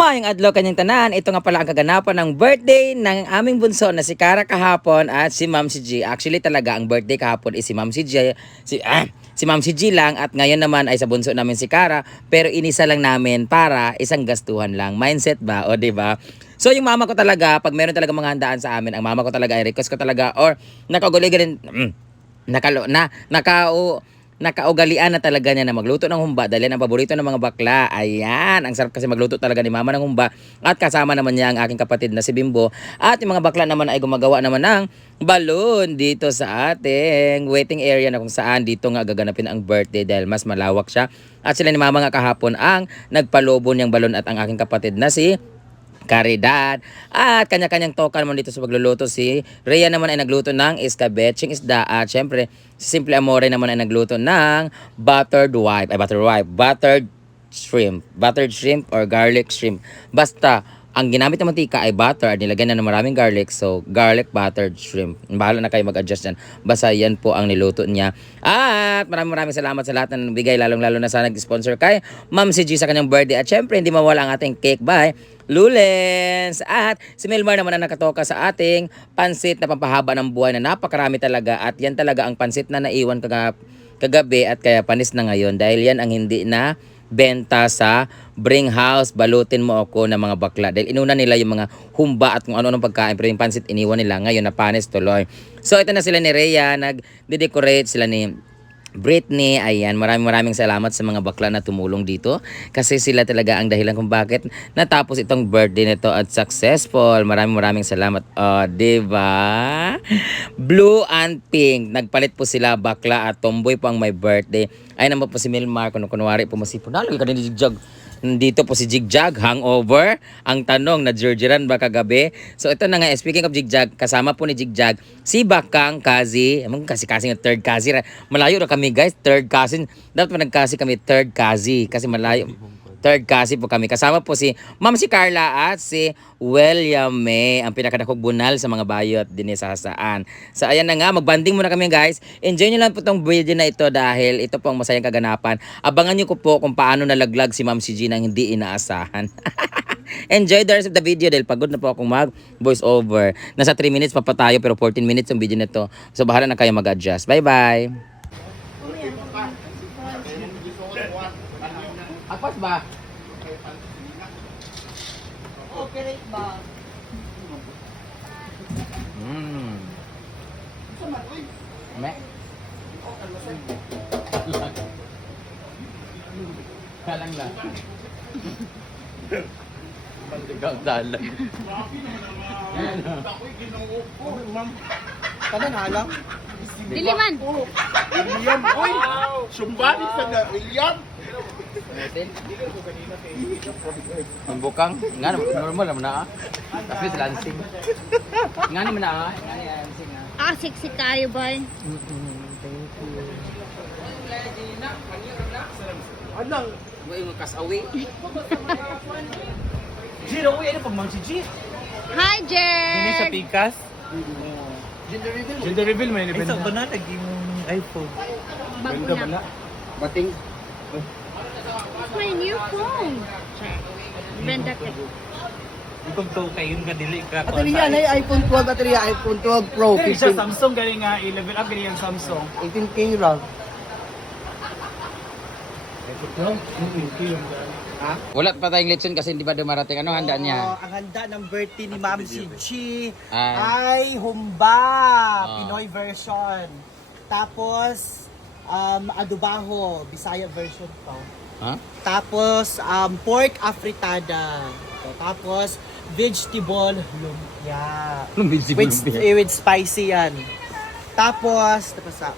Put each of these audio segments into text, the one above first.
Mayang adlaw kanyang tanan, ito nga pala ang kaganapan ng birthday ng aming bunso na si Kara kahapon at si Ma'am si G. Actually talaga ang birthday kahapon is si Ma'am si G. Si, ah, si Ma'am si G lang at ngayon naman ay sa bunso namin si Kara pero inisa lang namin para isang gastuhan lang. Mindset ba? O ba? So yung mama ko talaga, pag meron talaga mga handaan sa amin, ang mama ko talaga ay request ko talaga or nakaguligan mm, nakalo na nakao nakaugalian na talaga niya na magluto ng humba dahil yan ang paborito ng mga bakla. Ayan, ang sarap kasi magluto talaga ni mama ng humba at kasama naman niya ang aking kapatid na si Bimbo at yung mga bakla naman ay gumagawa naman ng balloon dito sa ating waiting area na kung saan dito nga gaganapin ang birthday dahil mas malawak siya. At sila ni mama nga kahapon ang nagpalobo niyang balon at ang aking kapatid na si Caridad. At kanya-kanyang tokan mo dito sa pagluluto. Si Rhea naman ay nagluto ng escabeching isda. At syempre, si Simple Amore naman ay nagluto ng buttered wipe. Ay, buttered wipe. Buttered shrimp. Buttered shrimp or garlic shrimp. Basta, ang ginamit na mantika ay butter at nilagyan na ng maraming garlic. So, garlic buttered shrimp. Bahala na kayo mag-adjust yan. Basta yan po ang niluto niya. At maraming maraming salamat sa lahat ng bigay. Lalong-lalo na sa nag-sponsor kay Ma'am si G sa kanyang birthday. At syempre, hindi mawala ang ating cake by Lulens. At si Melmar naman ang nakatoka sa ating pansit na pampahaba ng buhay na napakarami talaga. At yan talaga ang pansit na naiwan kaga, kagabi at kaya panis na ngayon. Dahil yan ang hindi na benta sa bring house, balutin mo ako ng mga bakla. Dahil inuna nila yung mga humba at kung ano-anong pagkain. Pero yung pansit iniwan nila. Ngayon na panis tuloy. So ito na sila ni Rhea. Nag-decorate sila ni Britney, ayan, maraming maraming salamat sa mga bakla na tumulong dito kasi sila talaga ang dahilan kung bakit natapos itong birthday nito at successful. Maraming maraming salamat. Oh, 'di ba? Blue and pink. Nagpalit po sila bakla at tomboy po ang may birthday. Ay naman po si Milmar kung kunwari po masipo. Nalagay ka din ni Jigjag. Nandito po si Jigjag, hangover. Ang tanong, na Georgian ba kagabi? So ito na nga, eh, speaking of Jigjag, kasama po ni Jigjag, si Bakang Kazi. Amang kasi kasi nga third Kazi. Malayo na kami guys, third cousin. Dapat pa nagkasi kami third Kazi kasi malayo. Third kasi po kami. Kasama po si Ma'am si Carla at si William May, ang pinakadakog bunal sa mga bayot din sa saan. So ayan na nga, magbanding muna kami guys. Enjoy nyo lang po tong video na ito dahil ito po ang masayang kaganapan. Abangan nyo ko po kung paano nalaglag si Ma'am si G nang hindi inaasahan. Enjoy the rest of the video dahil pagod na po akong mag voice over. Nasa 3 minutes pa pa tayo pero 14 minutes yung video na to. So bahala na kayo mag-adjust. Bye Apas ba? Operate ba? Mm. Me? Kalang lang. Mantigang dalang. Kanan halang. Diliman! William, oy! Sumbali sa na, William! Ang bukang, nga normal naman na ah. Tapi lansing. Nga naman na ah. Ah. Sexy kayo ba? Anang, Mo yung kasawi. Giro, uy, ano pag Ma'am si G? Hi, Ini sa Jer! pikas. Gender reveal. Gender reveal may Ay, sa ba na naging iPhone? Bago na. Bating. It's my new phone. Brenda Tech. Ikong to kayo nga dili ka. Baterya na yung iPhone 12, baterya iPhone 12 Pro. Kaya siya 15, Samsung galing nga i-level up galing ang Samsung. 18K lang. Ha? Wala pa tayong lechon kasi hindi pa dumarating. Ano handa niya? Oo, ang handa ng birthday ni Ma'am si G Ay. ay humba, Ah. Pinoy version. Tapos, um, adubaho, Bisaya version to. Ha? Tapos, um, pork afritada. Tapos, vegetable lumpia. With, eh, with spicy yan. Tapos, tapos sa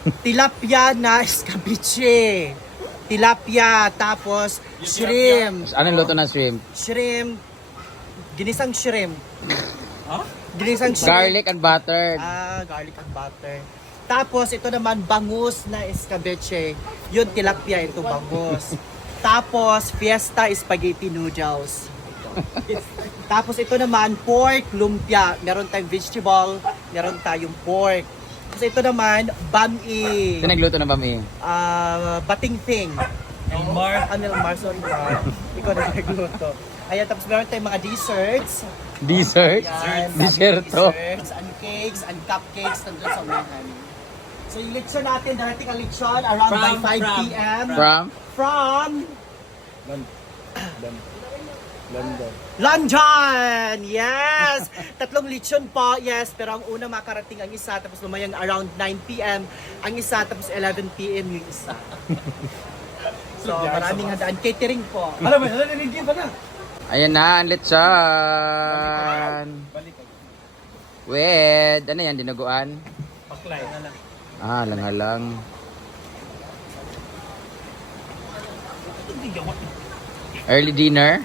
tilapia na escabeche. Tilapia, tapos shrimp. Anong luto ng shrimp? Shrimp. Ginisang shrimp. Ginisang shrimp. Garlic and butter. Ah, garlic and butter. Tapos, ito naman, bangus na escabeche. Yun, tilapia, ito bangus. Tapos, fiesta spaghetti noodles. Tapos, ito naman, pork lumpia. Meron tayong vegetable, meron tayong pork. Tapos, ito naman, bami. Ito nagluto na ba mi? Ah, bating thing. Mars. Amel Mars on Brown. Ikaw na nagluto. Ayan, tapos meron tayong mga desserts. Dessert? Yan, Desserto? Desserts, and cakes, and cupcakes, nandun sa unahan. So yung lechon natin, darating ang lechon around by 5 p.m. From? From London! Yes! Tatlong lechon po, yes. Pero ang una makarating ang isa, tapos mamayang around 9 p.m. ang isa, tapos 11 p.m. yung isa. So, maraming handaan. Catering po. Alam mo, narinig pa na. Ayan na, ang lechon. Wait, ano yan, dinuguan? Paklay na lang. Ah, lang-halang. Early dinner?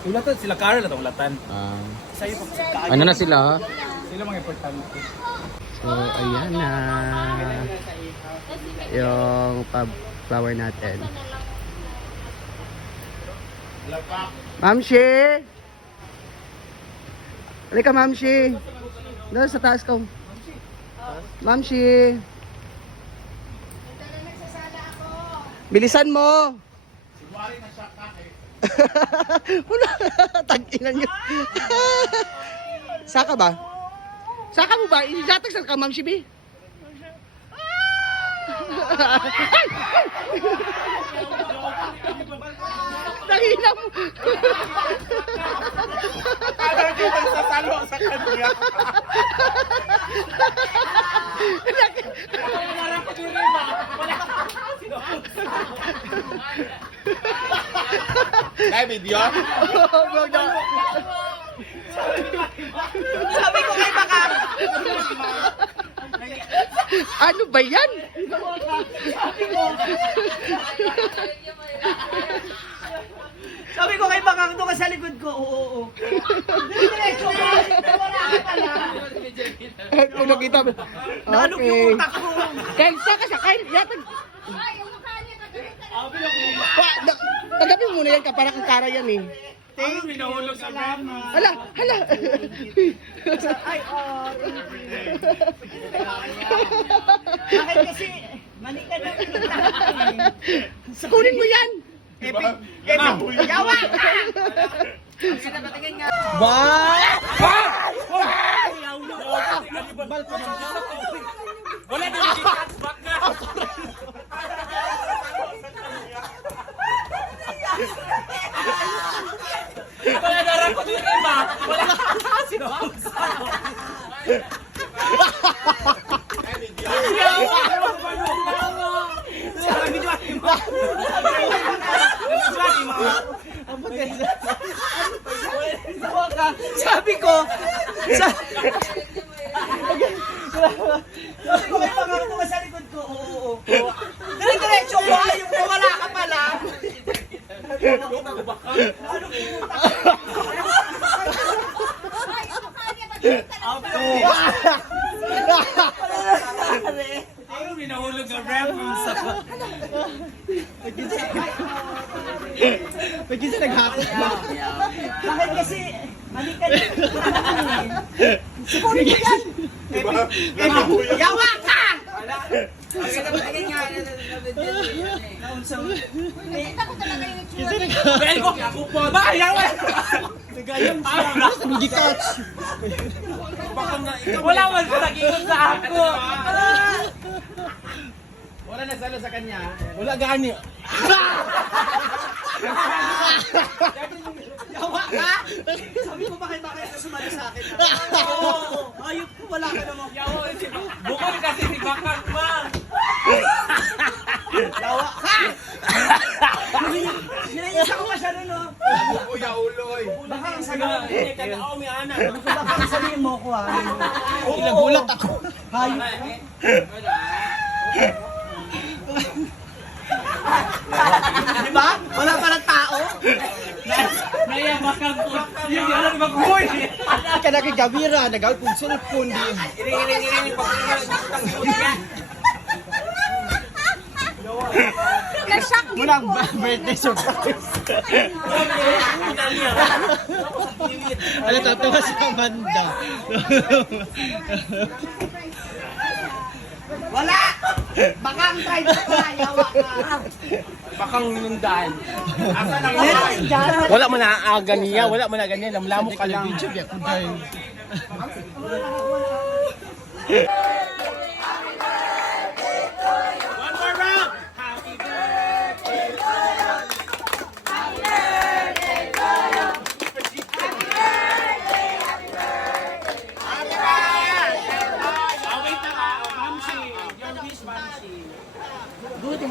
Ulatan sila Carl at ulatan. Ah. Sa'yo po sa kaagad. ano na sila? ha? Sila mga importante. So, ayan na. Yung flower natin. Mamshi! Halika, Mamshi! Doon sa taas ko. Mamshi! Bilisan mo! Wala. Tag-inan nyo. Saka ba? Saka mo ba? Isatag sa ka, Ma'am Shibi? Tangina mo. Sasalo sa kanya. Kaya video? Sabi ko kay baka. ano ba yan? Sabi ko kay baka doon ka sa likod ko. Oo, oo. Diretso? Wala ka pala. Kung nakita mo. Nalog yung Okay. utak ko. Kaya saka sa kain. Yatag. Pa, na, tagapin mo muna yan ka para kang kara yan eh. Thank you. Salamat. Hala, hala. Ay, oh. Bakit kasi mali ka na Kunin mo yan. Epic. Epic. Yawa ka! Wow! Sabi Sabi ko may pangako ka sa likod ko. Oo, oo, ayaw ko wala ka pala. Ano minahulog ang rap ba? Bakit kasi, mali ka na. Sikunin mo yan! Yawa ka! Bel ko, ako po. Ba, yawa! Hindi touch. Wala man sa sa ako. Wala nagsalo sa kanya. Wala gani ka! Sabi mo bakit bakit ka sumali sa akin? Oo, ayop ko, wala ka naman. Yawa, bukol kasi si Bakak ma. Yawa ka! Naiisa ko pa siya rin, no? Kuya uloy. Baka ang sagot. Hindi ka na ako may anak. Baka ang sabihin mo ko, ha? Nagulat ako. Hayop ka. Di ba? Wala pa ng tao. Naya Bakak ko. Yung alam ko? Ka na kay Gavira, nagawin kong sulpon di. Iring-iring-iring pag Walang ba- birthday surprise. ano tatawa si Amanda? Wala! Baka ang try na yawa ka. Bakang nundan. Wala mo na aga niya, wala mo na ganyan. Lamlamok ka lang. Good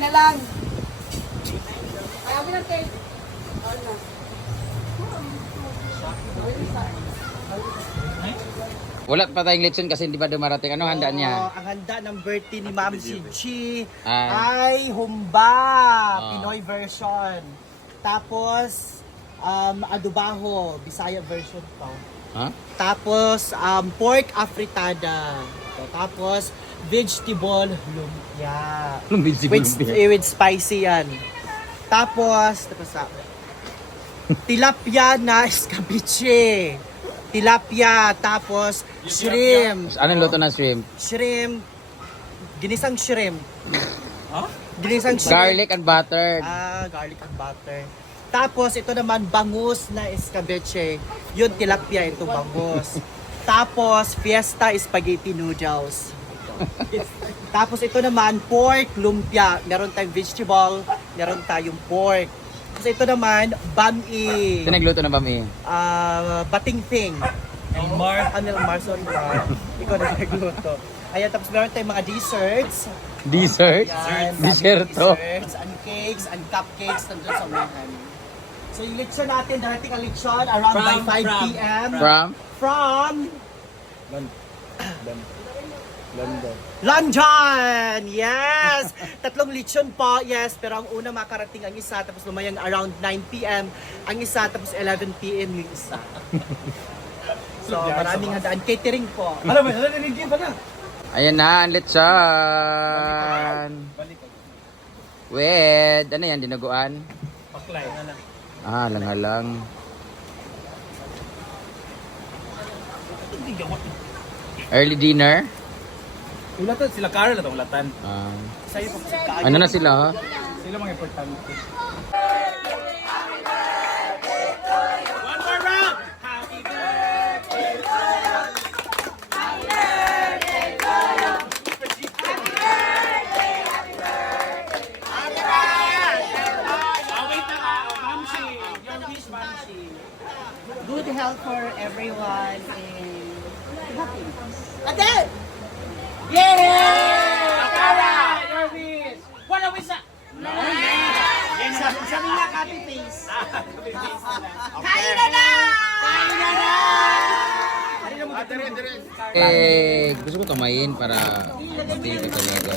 lang. Wala pa tayong lechon kasi hindi pa dumarating. Ano handa niya? Ang handa ng birthday ni Ma'am si G Ay. ay humba, Ah. Pinoy version. Tapos um, adubaho, Bisaya version to. Ha? Tapos um, pork afritada. Tapos vegetable lumpia. Lumbisi With, eh, with spicy yan. Tapos, tapos sa tilapia na escabeche. Tilapia, tapos shrimp. Anong luto ng shrimp? Shrimp. Ginisang shrimp. Ginisang shrimp. Garlic and butter. Ah, garlic and butter. Tapos ito naman bangus na escabeche. Yun tilapia ito bangus. Tapos fiesta spaghetti noodles. Tapos ito naman pork lumpia. Meron tayong vegetable, meron tayong pork. Tapos ito naman bami. Ito nagluto na ba mi? Ah, bating thing. Elmar. Ano Elmar? Sorry ba? Ikaw na nagluto. Ayan, tapos meron tayong mga desserts. Dessert? Yan, Desserto. Desserts and cakes and cupcakes nandun sa unahan. So yung lechon natin, darating ang lechon around by 5 p.m. From? From London! Yes! Tatlong lechon po, yes. Pero ang una makarating ang isa, tapos lumayang around 9 p.m. ang isa, tapos 11 p.m. yung isa. So, maraming handaan. Catering po. Ayan na, ang lechon. With, ano yan, dinuguan? Paklay. Ah, lang-halang. Early dinner? Ulatan sila Carl at ulatan. Ah. Sa kaagad. ano na sila, ha? Sila mga importante. Sabi nga copy paste. Kain na na! Eh, gusto ko kamayin para hindi ko talaga.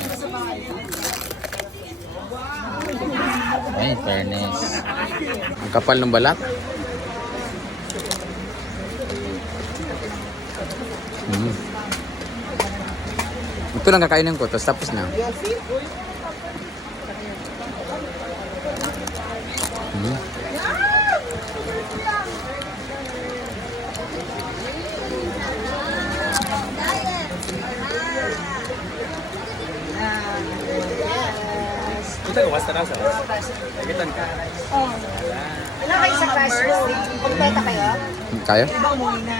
Ay, fairness. Ang kapal ng balat. Mm. Ito lang kakainin ko, tapos tapos na. Mm. Ito ko basta nasa. Kagitan ka. Ano kayo sa crush mo? Kumpeta kayo? Kaya? Ibang muna.